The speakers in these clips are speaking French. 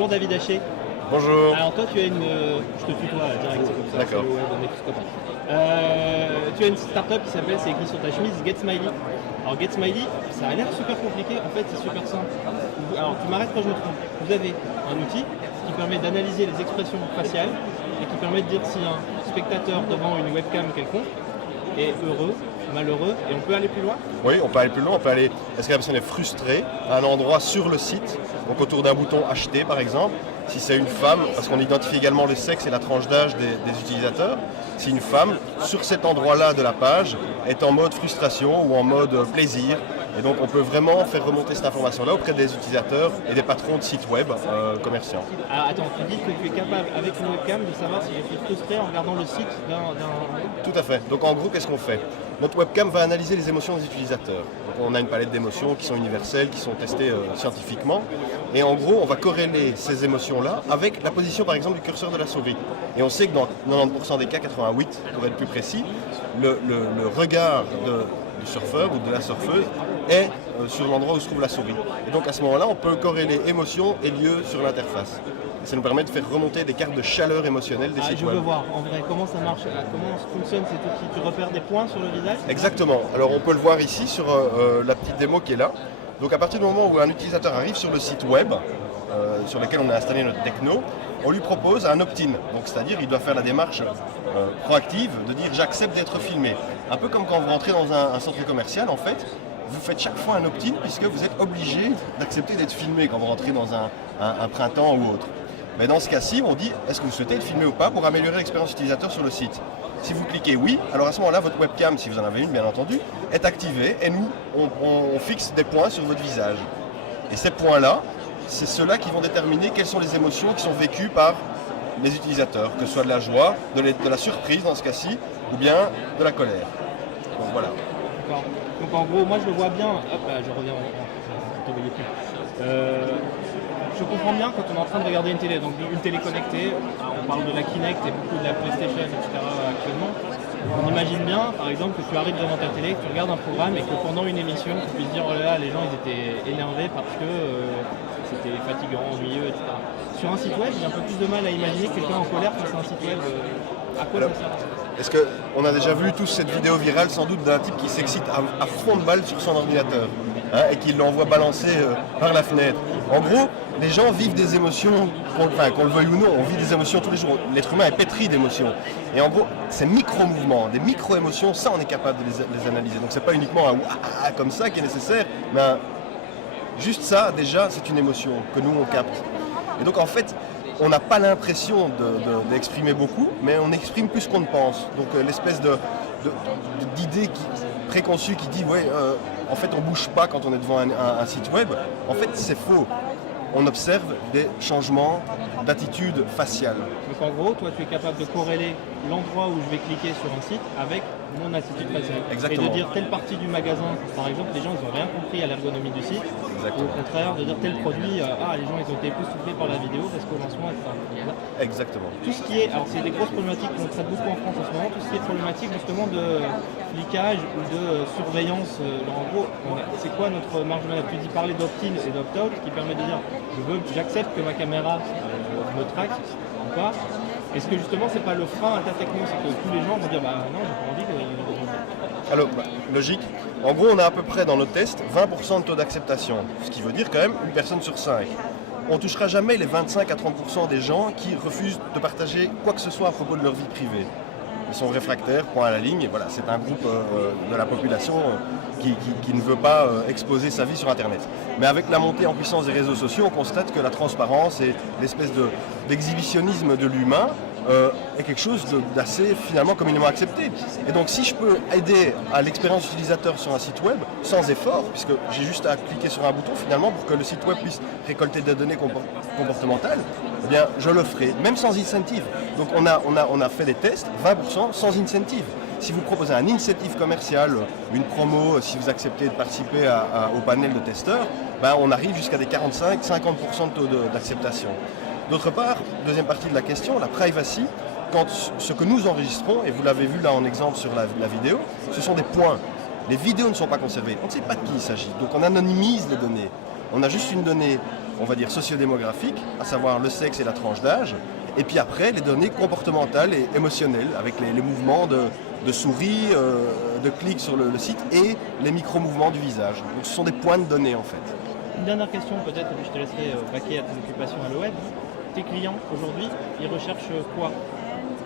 Bonjour David Haché. Bonjour. Alors toi tu as une... je te tutoie direct, c'est comme ça. D'accord. Ouais, on est tous copains. Tu as une startup qui s'appelle, c'est écrit sur ta chemise, Get Smiley. Alors Get Smiley, ça a l'air super compliqué, en fait c'est super simple. Alors tu m'arrêtes quand je me trompe. Vous avez un outil qui permet d'analyser les expressions faciales et qui permet de dire si un spectateur devant une webcam quelconque est heureux, malheureux, et on peut aller plus loin. Oui, on peut aller plus loin, on peut aller, est-ce que la personne est frustrée, à un endroit sur le site, donc autour d'un bouton acheter par exemple, si c'est une femme, parce qu'on identifie également le sexe et la tranche d'âge des utilisateurs, si une femme, sur cet endroit-là de la page, est en mode frustration ou en mode plaisir, et donc on peut vraiment faire remonter cette information-là auprès des utilisateurs et des patrons de sites web commerciants. Alors attends, tu dis que tu es capable avec une webcam de savoir si je suis frustré en regardant le site d'un... Tout à fait. Donc en gros, qu'est-ce qu'on fait? Notre webcam va analyser les émotions des utilisateurs. Donc, on a une palette d'émotions qui sont universelles, qui sont testées scientifiquement. Et en gros, on va corréler ces émotions-là avec la position par exemple du curseur de la souris. Et on sait que dans 90% des cas, 88 pour être plus précis, le regard du surfeur ou de la surfeuse est sur l'endroit où se trouve la souris. Et donc à ce moment-là, on peut corréler émotion et lieu sur l'interface. Et ça nous permet de faire remonter des cartes de chaleur émotionnelle des sites Je web. veux voir en vrai comment ça marche, comment fonctionne cet outil. Tu repères des points sur le visage? Exactement. Alors on peut le voir ici sur la petite démo qui est là. Donc à partir du moment où un utilisateur arrive sur le site web sur lequel on a installé notre techno, on lui propose un opt-in. Donc c'est-à-dire il doit faire la démarche proactive de dire j'accepte d'être filmé. Un peu comme quand vous rentrez dans un centre commercial en fait. Vous faites chaque fois un opt-in puisque vous êtes obligé d'accepter d'être filmé quand vous rentrez dans un printemps ou autre. Mais dans ce cas-ci, on dit est-ce que vous souhaitez être filmé ou pas pour améliorer l'expérience utilisateur sur le site. Si vous cliquez oui, alors à ce moment-là, votre webcam, si vous en avez une bien entendu, est activée et nous, on fixe des points sur votre visage. Et ces points-là, c'est ceux-là qui vont déterminer quelles sont les émotions qui sont vécues par les utilisateurs, que ce soit de la joie, de la surprise dans ce cas-ci, ou bien de la colère. Donc voilà. D'accord. Donc en gros, moi je le vois bien. Hop, là, je reviens. Je ne te voyais plus. Je comprends bien quand on est en train de regarder une télé, donc une télé connectée, on parle de la Kinect et beaucoup de la PlayStation, etc. actuellement. On imagine bien, par exemple, que tu arrives devant ta télé, que tu regardes un programme et que pendant une émission, tu puisses dire oh là là, les gens ils étaient énervés parce que c'était fatigant, ennuyeux, etc. Sur un site web, j'ai un peu plus de mal à imaginer quelqu'un en colère face à un site web. À quoi ça sert? Est-ce qu'on a déjà vu tous cette vidéo virale sans doute d'un type qui s'excite à fond de balle sur son ordinateur et qui l'envoie balancer par la fenêtre? En gros, les gens vivent des émotions, qu'on le veuille ou non, on vit des émotions tous les jours. L'être humain est pétri d'émotions. Et en gros, ces micro-mouvements, des micro-émotions, ça on est capable de les analyser. Donc c'est pas uniquement un ouah comme ça qui est nécessaire, mais juste ça déjà c'est une émotion que nous on capte. Et donc en fait, on n'a pas l'impression d'exprimer beaucoup, mais on exprime plus qu'on ne pense. Donc l'espèce d'idée préconçue qui dit ouais, en fait on bouge pas quand on est devant un site web, en fait c'est faux. On observe des changements d'attitude faciale. Donc en gros, toi tu es capable de corréler l'endroit où je vais cliquer sur un site avec mon attitude faciale. Exactement. Et de dire telle partie du magasin, par exemple, les gens ils n'ont rien compris à l'ergonomie du site. Exactement. Ou au contraire, de dire tel produit, les gens ils ont été époustouflés par la vidéo parce qu'au lancement, etc. Exactement. Tout ce qui est, alors c'est des grosses problématiques qu'on traite beaucoup en France en ce moment, tout ce qui est problématique justement de flicage ou de surveillance. En gros, c'est quoi notre marge de manœuvre? Tu dis parler d'opt-in et d'opt-out qui permet de dire j'accepte que ma caméra me traque ou pas. Est-ce que justement c'est pas le frein à ta techno, c'est que tous les gens vont dire bah non j'ai pas envie de... Alors logique, en gros on a à peu près dans nos tests 20% de taux d'acceptation, ce qui veut dire quand même une personne sur 5. On ne touchera jamais les 25 à 30% des gens qui refusent de partager quoi que ce soit à propos de leur vie privée. Ils sont réfractaires, point à la ligne, et voilà, c'est un groupe de la population qui ne veut pas exposer sa vie sur Internet. Mais avec la montée en puissance des réseaux sociaux, on constate que la transparence et l'espèce d'exhibitionnisme de l'humain est quelque chose d'assez finalement communément accepté. Et donc si je peux aider à l'expérience utilisateur sur un site web sans effort, puisque j'ai juste à cliquer sur un bouton finalement pour que le site web puisse récolter des données comportementales, eh bien je le ferai, même sans incentive. Donc on a fait des tests, 20% sans incentive. Si vous proposez un incentive commercial, une promo, si vous acceptez de participer au panel de testeurs, ben on arrive jusqu'à des 45-50% de taux d'acceptation. D'autre part, deuxième partie de la question, la privacy, quand ce que nous enregistrons, et vous l'avez vu là en exemple sur la vidéo, ce sont des points. Les vidéos ne sont pas conservées, on ne sait pas de qui il s'agit, donc on anonymise les données. On a juste une donnée on va dire, sociodémographiques, à savoir le sexe et la tranche d'âge, et puis après les données comportementales et émotionnelles, avec les mouvements de souris, de clic sur le site et les micro-mouvements du visage. Donc ce sont des points de données en fait. Une dernière question peut-être, et puis je te laisserai vaquer à tes occupations à le web. Tes clients aujourd'hui, ils recherchent quoi?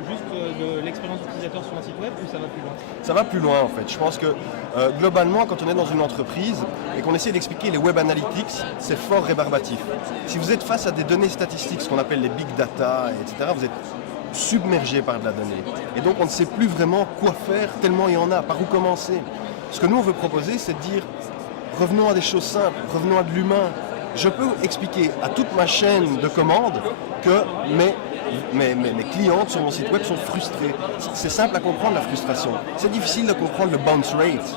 Juste de l'expérience utilisateur sur un site web ou ça va plus loin? Ça va plus loin en fait. Je pense que globalement, quand on est dans une entreprise et qu'on essaie d'expliquer les web analytics, c'est fort rébarbatif. Si vous êtes face à des données statistiques, ce qu'on appelle les big data, etc., vous êtes submergé par de la donnée. Et donc on ne sait plus vraiment quoi faire tellement il y en a, par où commencer. Ce que nous on veut proposer, c'est de dire revenons à des choses simples, revenons à de l'humain. Je peux expliquer à toute ma chaîne de commandes que mes clientes sur mon site web sont frustrées. C'est simple à comprendre la frustration. C'est difficile de comprendre le bounce rate.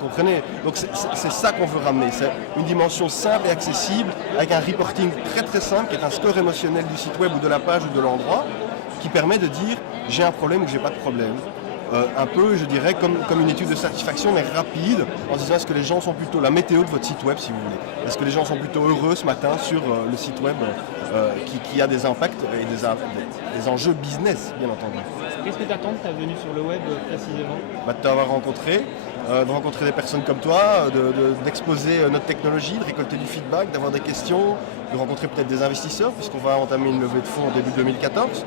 Vous comprenez? Donc c'est ça qu'on veut ramener. C'est une dimension simple et accessible avec un reporting très très simple qui est un score émotionnel du site web ou de la page ou de l'endroit qui permet de dire j'ai un problème ou j'ai pas de problème. Un peu, je dirais, comme une étude de satisfaction, mais rapide, en disant est-ce que les gens sont plutôt la météo de votre site web, si vous voulez. Est-ce que les gens sont plutôt heureux ce matin sur le site web qui a des impacts et des enjeux business, bien entendu. Qu'est-ce que tu attends de ta venue sur le web précisément? De t'avoir rencontré, de rencontrer des personnes comme toi, d'exposer notre technologie, de récolter du feedback, d'avoir des questions, de rencontrer peut-être des investisseurs, puisqu'on va entamer une levée de fonds en début 2014.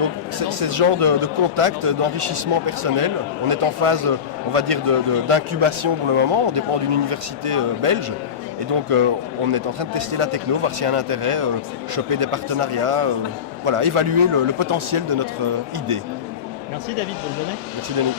Donc c'est ce genre de contact, d'enrichissement personnel. On est en phase, on va dire, d'incubation pour le moment. On dépend d'une université belge. Et donc on est en train de tester la techno, voir s'il y a un intérêt, choper des partenariats, voilà, évaluer le potentiel de notre idée. Merci David, bonne journée. Merci Denis.